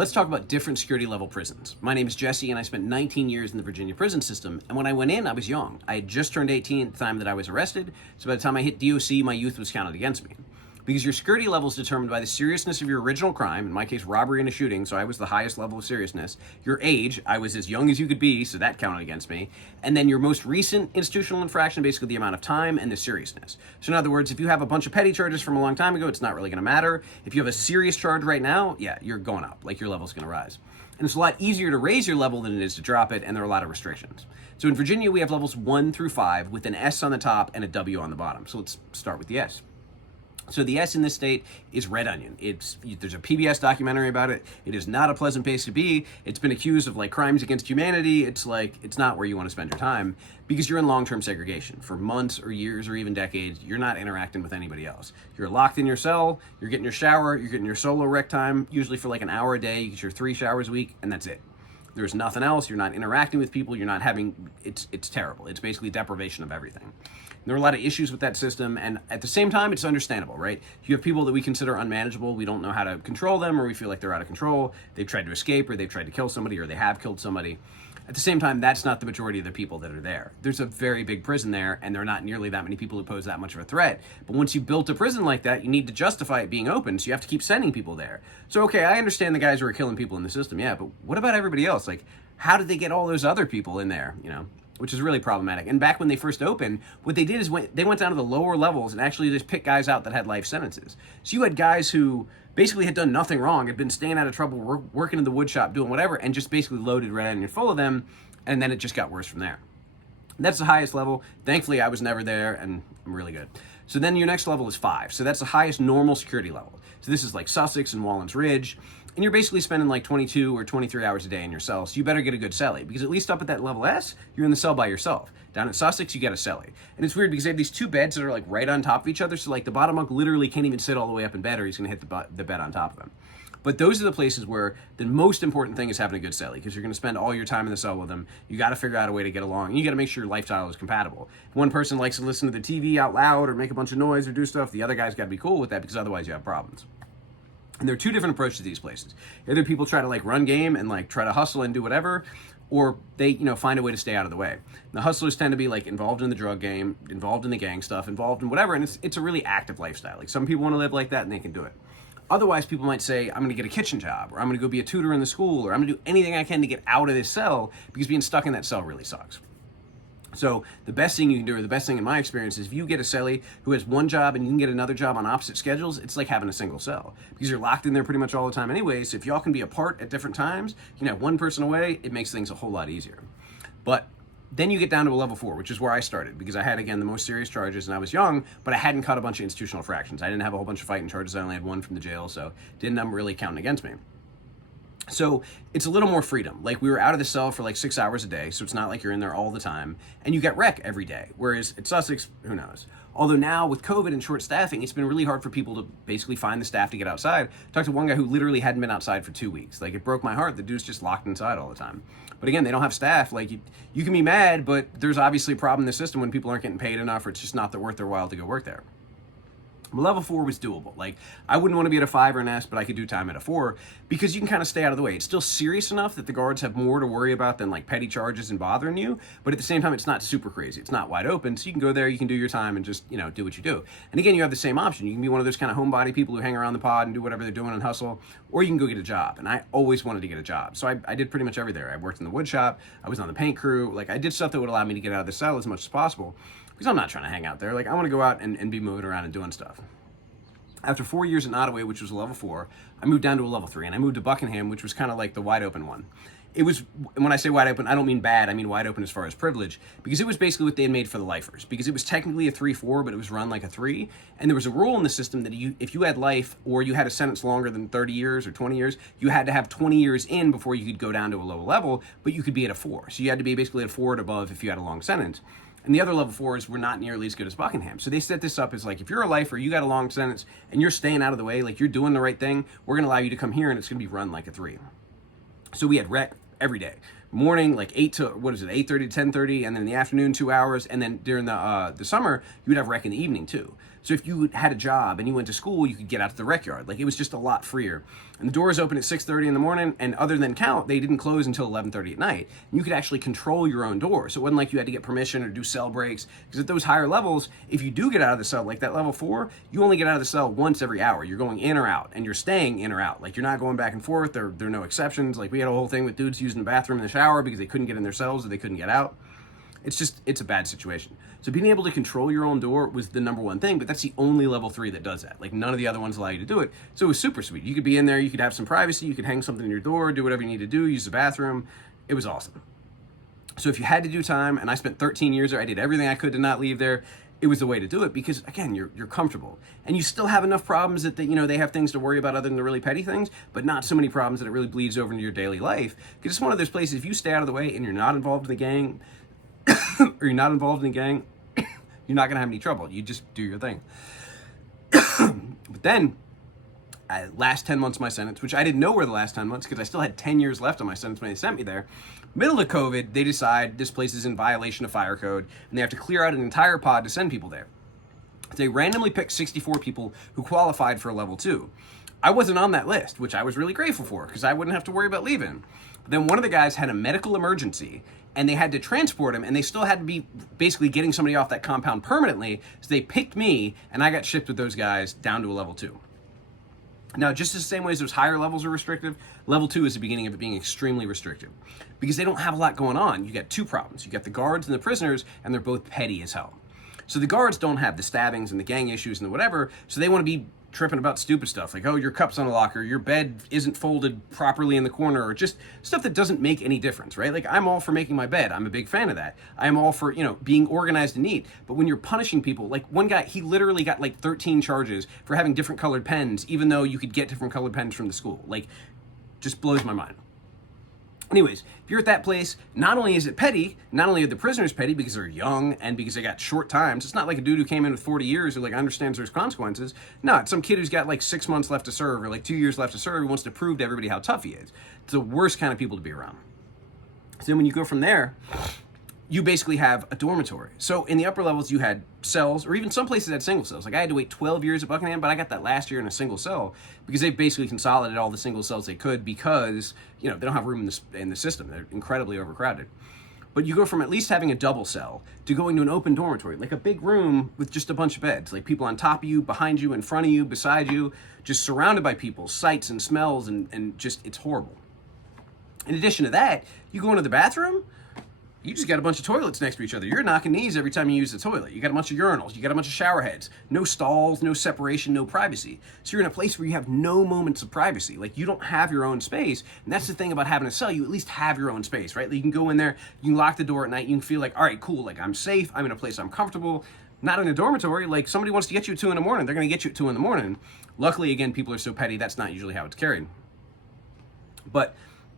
Let's talk about different security level prisons. My name is Jesse, and I spent 19 years in the Virginia prison system. And when I went in, I was young. I had just turned 18 at the time that I was arrested. So by the time I hit DOC, my youth was counted against me. Because your security level is determined by the seriousness of your original crime, in my case, robbery and a shooting, so I was the highest level of seriousness. Your age, I was as young as you could be, so that counted against me. And then your most recent institutional infraction, basically the amount of time and the seriousness. So in other words, if you have a bunch of petty charges from a long time ago, it's not really going to matter. If you have a serious charge right now, yeah, you're going up, like your level's going to rise. And it's a lot easier to raise your level than it is to drop it, and there are a lot of restrictions. So in Virginia, we have levels 1 through 5 with an S on the top and a W on the bottom. So let's start with the S. So the S in this state is Red Onion. There's a PBS documentary about it. It is not a pleasant place to be. It's been accused of like crimes against humanity. It's not where you want to spend your time because you're in long-term segregation for months or years or even decades. You're not interacting with anybody else. You're locked in your cell. You're getting your shower. You're getting your solo rec time, usually for like an hour a day. You get your 3 showers a week, and that's it. There's nothing else. You're not interacting with people. You're not having. It's terrible. It's basically deprivation of everything. There are a lot of issues with that system, and at the same time, it's understandable, right? You have people that we consider unmanageable. We don't know how to control them, or we feel like they're out of control. They've tried to escape, or they've tried to kill somebody, or they have killed somebody. At the same time, that's not the majority of the people that are there. There's a very big prison there, and there are not nearly that many people who pose that much of a threat. But once you built a prison like that, you need to justify it being open, so you have to keep sending people there. So, okay, I understand the guys who are killing people in the system, yeah, but what about everybody else? Like, how did they get all those other people in there, which is really problematic. And back when they first opened, what they did is they went down to the lower levels and actually just picked guys out that had life sentences. So you had guys who basically had done nothing wrong, had been staying out of trouble, working in the wood shop, doing whatever, and just basically loaded Red Onion full of them, and then it just got worse from there. That's the highest level. Thankfully, I was never there, and I'm really good. So then your next level is 5. So that's the highest normal security level. So this is like Sussex and Wallens Ridge. And you're basically spending like 22 or 23 hours a day in your cell. So you better get a good cellie, because at least up at that level S, you're in the cell by yourself. Down at Sussex, you get a cellie. And it's weird because they have these 2 beds that are like right on top of each other. So like the bottom bunk literally can't even sit all the way up in bed, or he's going to hit the bed on top of him. But those are the places where the most important thing is having a good cellie, because you're going to spend all your time in the cell with them. You got to figure out a way to get along. And you got to make sure your lifestyle is compatible. If one person likes to listen to the TV out loud or make a bunch of noise or do stuff, the other guy's got to be cool with that, because otherwise you have problems. And there are 2 different approaches to these places. Either people try to like run game and like try to hustle and do whatever, or they, find a way to stay out of the way. The hustlers tend to be like involved in the drug game, involved in the gang stuff, involved in whatever, and it's a really active lifestyle. Like some people want to live like that and they can do it. Otherwise, people might say, I'm going to get a kitchen job, or I'm going to go be a tutor in the school, or I'm going to do anything I can to get out of this cell, because being stuck in that cell really sucks. So the best thing you can do, or the best thing in my experience, is if you get a cellie who has one job and you can get another job on opposite schedules, it's like having a single cell, because you're locked in there pretty much all the time anyway. So if y'all can be apart at different times, you can have one person away, it makes things a whole lot easier. But then you get down to a level 4, which is where I started, because I had, again, the most serious charges, and I was young, but I hadn't caught a bunch of institutional fractions. I didn't have a whole bunch of fighting charges. I only had 1 from the jail, so didn't really counting against me. So it's a little more freedom. Like, we were out of the cell for like 6 hours a day, so it's not like you're in there all the time, and you get rec every day. Whereas at Sussex, who knows? Although now with COVID and short staffing, it's been really hard for people to basically find the staff to get outside. I talked to one guy who literally hadn't been outside for 2 weeks. Like, it broke my heart. The dude's just locked inside all the time. But again, they don't have staff. Like, you can be mad, but there's obviously a problem in the system when people aren't getting paid enough, or it's just not worth their while to go work there. Level 4 was doable. Like, I wouldn't want to be at a 5 or an S, but I could do time at a 4, because you can kind of stay out of the way. It's still serious enough that the guards have more to worry about than like petty charges and bothering you, but at the same time, it's not super crazy. It's not wide open, so you can go there, you can do your time and just, do what you do. And again, you have the same option. You can be one of those kind of homebody people who hang around the pod and do whatever they're doing and hustle, or you can go get a job. And I always wanted to get a job, so I did pretty much everything there. I worked in the wood shop, I was on the paint crew, like I did stuff that would allow me to get out of the cell as much as possible, because I'm not trying to hang out there. Like, I want to go out and be moving around and doing stuff. After 4 years in Nottoway, which was a level 4, I moved down to a level 3, and I moved to Buckingham, which was kind of like the wide open one. It was, when I say wide open, I don't mean bad, I mean wide open as far as privilege, because it was basically what they had made for the lifers, because it was technically a 3-4, but it was run like a 3, and there was a rule in the system that if you had life, or you had a sentence longer than 30 years or 20 years, you had to have 20 years in before you could go down to a lower level, but you could be at a 4. So you had to be basically at a 4 and above if you had a long sentence. And the other level 4s were not nearly as good as Buckingham. So they set this up as like, if you're a lifer, you got a long sentence, and you're staying out of the way, like you're doing the right thing, we're going to allow you to come here, and it's going to be run like a 3. So we had rec every day. Morning, like 8:30 to 10:30, and then in the afternoon, 2 hours, and then during the summer, you would have rec in the evening too. So if you had a job and you went to school, you could get out to the rec yard. Like, it was just a lot freer. And the doors open at 6:30 in the morning, and other than count, they didn't close until 11:30 at night. And you could actually control your own door. So it wasn't like you had to get permission or do cell breaks. Because at those higher levels, if you do get out of the cell, like that level 4, you only get out of the cell once every hour. You're going in or out, and you're staying in or out. Like, you're not going back and forth. There are no exceptions. Like, we had a whole thing with dudes using the bathroom in the shower because they couldn't get in their cells or they couldn't get out. It's a bad situation. So being able to control your own door was the number one thing, but that's the only level 3 that does that. Like, none of the other ones allow you to do it. So it was super sweet. You could be in there, you could have some privacy, you could hang something in your door, do whatever you need to do, use the bathroom. It was awesome. So if you had to do time, and I spent 13 years there, I did everything I could to not leave there, it was the way to do it because, again, you're comfortable. And you still have enough problems that they have things to worry about other than the really petty things, but not so many problems that it really bleeds over into your daily life. Because it's one of those places, if you stay out of the way and you're not involved in the gang, or you're not involved in a gang, you're not going to have any trouble. You just do your thing. But then, last 10 months of my sentence, which I didn't know were the last 10 months because I still had 10 years left on my sentence when they sent me there. Middle of COVID, they decide this place is in violation of fire code, and they have to clear out an entire pod to send people there. They randomly picked 64 people who qualified for a level 2. I wasn't on that list, which I was really grateful for because I wouldn't have to worry about leaving. But then one of the guys had a medical emergency, and they had to transport him, and they still had to be basically getting somebody off that compound permanently. So they picked me, and I got shipped with those guys down to a level 2. Now, just the same way as those higher levels are restrictive, level 2 is the beginning of it being extremely restrictive because they don't have a lot going on. You got two problems. You got the guards and the prisoners, and they're both petty as hell. So the guards don't have the stabbings and the gang issues and the whatever, so they want to be tripping about stupid stuff like, oh, your cup's on a locker, your bed isn't folded properly in the corner, or just stuff that doesn't make any difference, right? Like, I'm all for making my bed. I'm a big fan of that. I'm all for, being organized and neat. But when you're punishing people, like one guy, he literally got like 13 charges for having different colored pens, even though you could get different colored pens from the school. Like, just blows my mind. Anyways, if you're at that place, not only is it petty, not only are the prisoners petty because they're young and because they got short times. It's not like a dude who came in with 40 years who understands there's consequences. No, it's some kid who's got like 6 months left to serve or like 2 years left to serve who wants to prove to everybody how tough he is. It's the worst kind of people to be around. So then when you go from there, you basically have a dormitory. So in the upper levels, you had cells, or even some places had single cells. Like, I had to wait 12 years at Buckingham, but I got that last year in a single cell because they basically consolidated all the single cells they could because, they don't have room in the system. They're incredibly overcrowded. But you go from at least having a double cell to going to an open dormitory, like a big room with just a bunch of beds, like people on top of you, behind you, in front of you, beside you, just surrounded by people, sights and smells, and just, it's horrible. In addition to that, you go into the bathroom, you just got a bunch of toilets next to each other. You're knocking knees every time you use the toilet. You got a bunch of urinals. You got a bunch of shower heads. No stalls, no separation, no privacy. So you're in a place where you have no moments of privacy. Like, you don't have your own space. And that's the thing about having a cell. You at least have your own space, right? Like, you can go in there, you can lock the door at night, you can feel like, all right, cool, like, I'm safe, I'm in a place I'm comfortable. Not in a dormitory. Like, somebody wants to get you at 2 in the morning, they're going to get you at 2 in the morning. Luckily, again, people are so petty, that's not usually how it's carried. But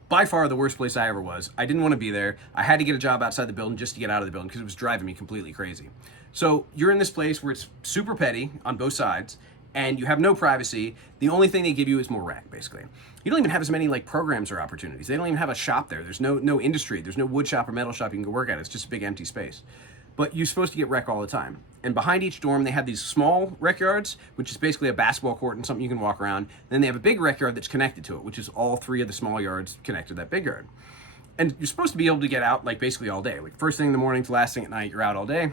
by far the worst place I ever was. I didn't want to be there. I had to get a job outside the building just to get out of the building because it was driving me completely crazy. So you're in this place where it's super petty on both sides, and you have no privacy. The only thing they give you is more rec, basically. You don't even have as many like programs or opportunities. They don't even have a shop there. There's no industry. There's no wood shop or metal shop you can go work at. It's just a big empty space. But you're supposed to get rec all the time. And behind each dorm, they have these small rec yards, which is basically a basketball court and something you can walk around. Then they have a big rec yard that's connected to it, which is all 3 of the small yards connected to that big yard. And you're supposed to be able to get out like basically all day. Like, first thing in the morning to last thing at night, you're out all day.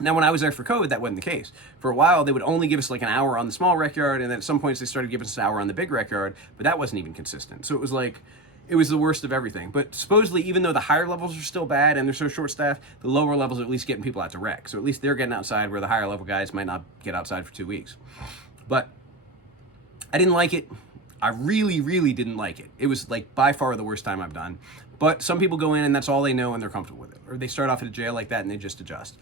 Now, when I was there for COVID, that wasn't the case. For a while, they would only give us like an hour on the small rec yard, and then at some points they started giving us an hour on the big rec yard, but that wasn't even consistent. So it was like, it was the worst of everything. But supposedly, even though the higher levels are still bad and they're so short-staffed, the lower levels are at least getting people out to rec. So at least they're getting outside where the higher level guys might not get outside for 2 weeks. But I didn't like it. I really, really didn't like it. It was like by far the worst time I've done. But some people go in and that's all they know and they're comfortable with it. Or they start off at a jail like that and they just adjust.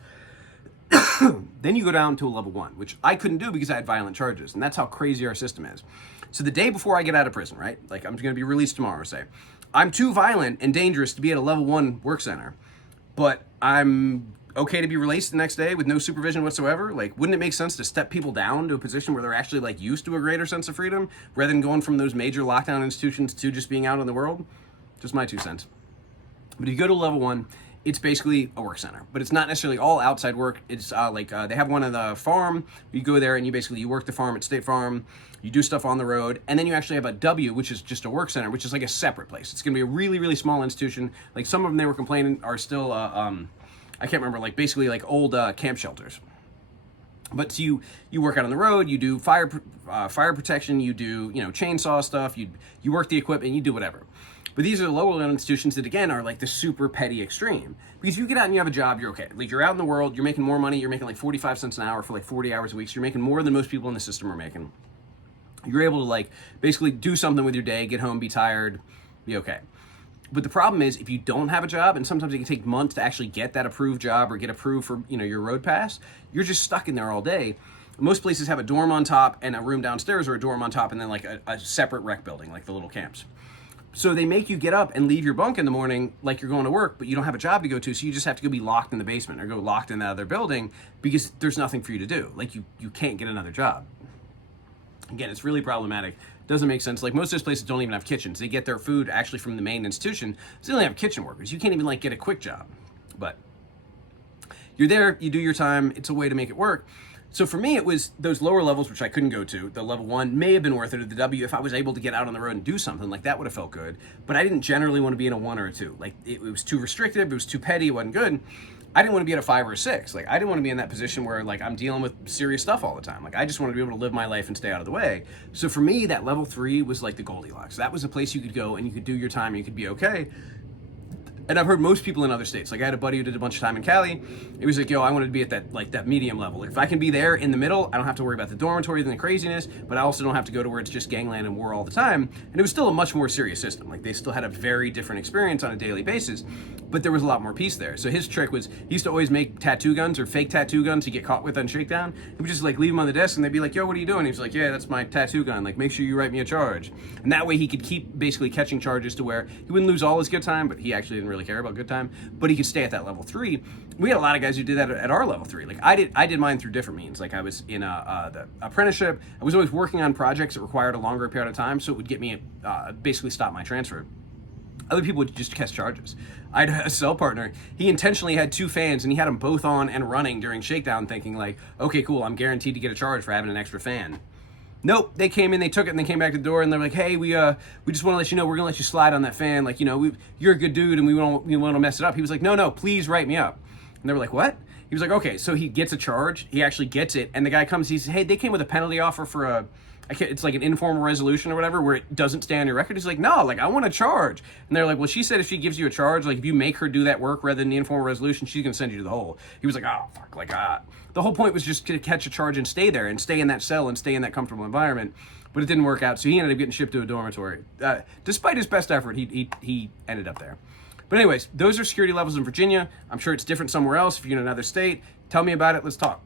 Then you go down to a level 1, which I couldn't do because I had violent charges. And that's how crazy our system is. So the day before I get out of prison, right? Like, I'm going to be released tomorrow, say. I'm too violent and dangerous to be at a level 1 work center, but I'm okay to be released the next day with no supervision whatsoever. Like, wouldn't it make sense to step people down to a position where they're actually like used to a greater sense of freedom rather than going from those major lockdown institutions to just being out in the world? Just my 2 cents. But if you go to level 1, it's basically a work center, but it's not necessarily all outside work. It's they have one on the farm. You go there and you work the farm at State Farm. You do stuff on the road, and then you actually have a W, which is just a work center, which is like a separate place. It's going to be a really, really small institution. Like some of them they were complaining are still, I can't remember, like basically like old camp shelters. But so you work out on the road, you do fire protection, you do chainsaw stuff, you work the equipment, you do whatever. But these are the lower level institutions that again are like the super petty extreme. Because if you get out and you have a job, you're okay. Like you're out in the world, you're making more money, you're making like 45 cents an hour for like 40 hours a week. So you're making more than most people in the system are making. You're able to like basically do something with your day, get home, be tired, be okay. But the problem is if you don't have a job, and sometimes it can take months to actually get that approved job or get approved for your road pass, you're just stuck in there all day. Most places have a dorm on top and a room downstairs, or a dorm on top and then like a separate rec building, like the little camps. So they make you get up and leave your bunk in the morning like you're going to work, but you don't have a job to go to, so you just have to go be locked in the basement or go locked in that other building because there's nothing for you to do. Like you can't get another job. Again, it's really problematic. Doesn't make sense. Like most of those places don't even have kitchens. They get their food actually from the main institution, so they only have kitchen workers. You can't even like get a quick job. But you're there, you do your time, it's a way to make it work. So for me, it was those lower levels, which I couldn't go to. The level 1 may have been worth it, or the W, if I was able to get out on the road and do something, like that would have felt good. But I didn't generally want to be in a 1 or a 2. Like it was too restrictive, it was too petty, it wasn't good. I didn't want to be at a 5 or a 6. Like I didn't want to be in that position where like I'm dealing with serious stuff all the time. Like I just wanted to be able to live my life and stay out of the way. So for me, that level 3 was like the Goldilocks. That was a place you could go and you could do your time and you could be okay. And I've heard most people in other states. Like I had a buddy who did a bunch of time in Cali. It was like, yo, I wanted to be at that medium level. Like if I can be there in the middle, I don't have to worry about the dormitory and the craziness, but I also don't have to go to where it's just gangland and war all the time. And it was still a much more serious system. Like they still had a very different experience on a daily basis, but there was a lot more peace there. So his trick was he used to always make tattoo guns or fake tattoo guns to get caught with on shakedown. He would just like leave them on the desk and they'd be like, yo, what are you doing? He was like, yeah, that's my tattoo gun. Like make sure you write me a charge. And that way he could keep basically catching charges to where he wouldn't lose all his good time, but he actually didn't really care about good time. But he could stay at that level 3. We had a lot of guys who did that at our level 3. Like I did mine through different means. Like I was in the apprenticeship. I was always working on projects that required a longer period of time, so it would get me basically stop my transfer. Other people would just catch charges. I had a cell partner. He intentionally had 2 fans and he had them both on and running during shakedown, thinking like, okay, cool, I'm guaranteed to get a charge for having an extra fan. Nope, they came in, they took it, and they came back to the door, and they're like, "Hey, we just want to let you know we're gonna let you slide on that fan. Like, you're a good dude, and we want to mess it up." He was like, "No, please write me up." And they were like, "What?" He was like, "Okay." So he gets a charge. He actually gets it, and the guy comes. He says, "Hey, they came with a penalty offer for it's like an informal resolution or whatever, where it doesn't stay on your record." He's like, "No, like I want a charge." And they're like, "Well, she said if she gives you a charge, like if you make her do that work rather than the informal resolution, she's gonna send you to the hole." He was like, "Oh fuck, like The whole point was just to catch a charge and stay there and stay in that cell and stay in that comfortable environment." But it didn't work out, so he ended up getting shipped to a dormitory. Despite his best effort, he ended up there. But anyways, those are security levels in Virginia. I'm sure it's different somewhere else. If you're in another state, tell me about it. Let's talk.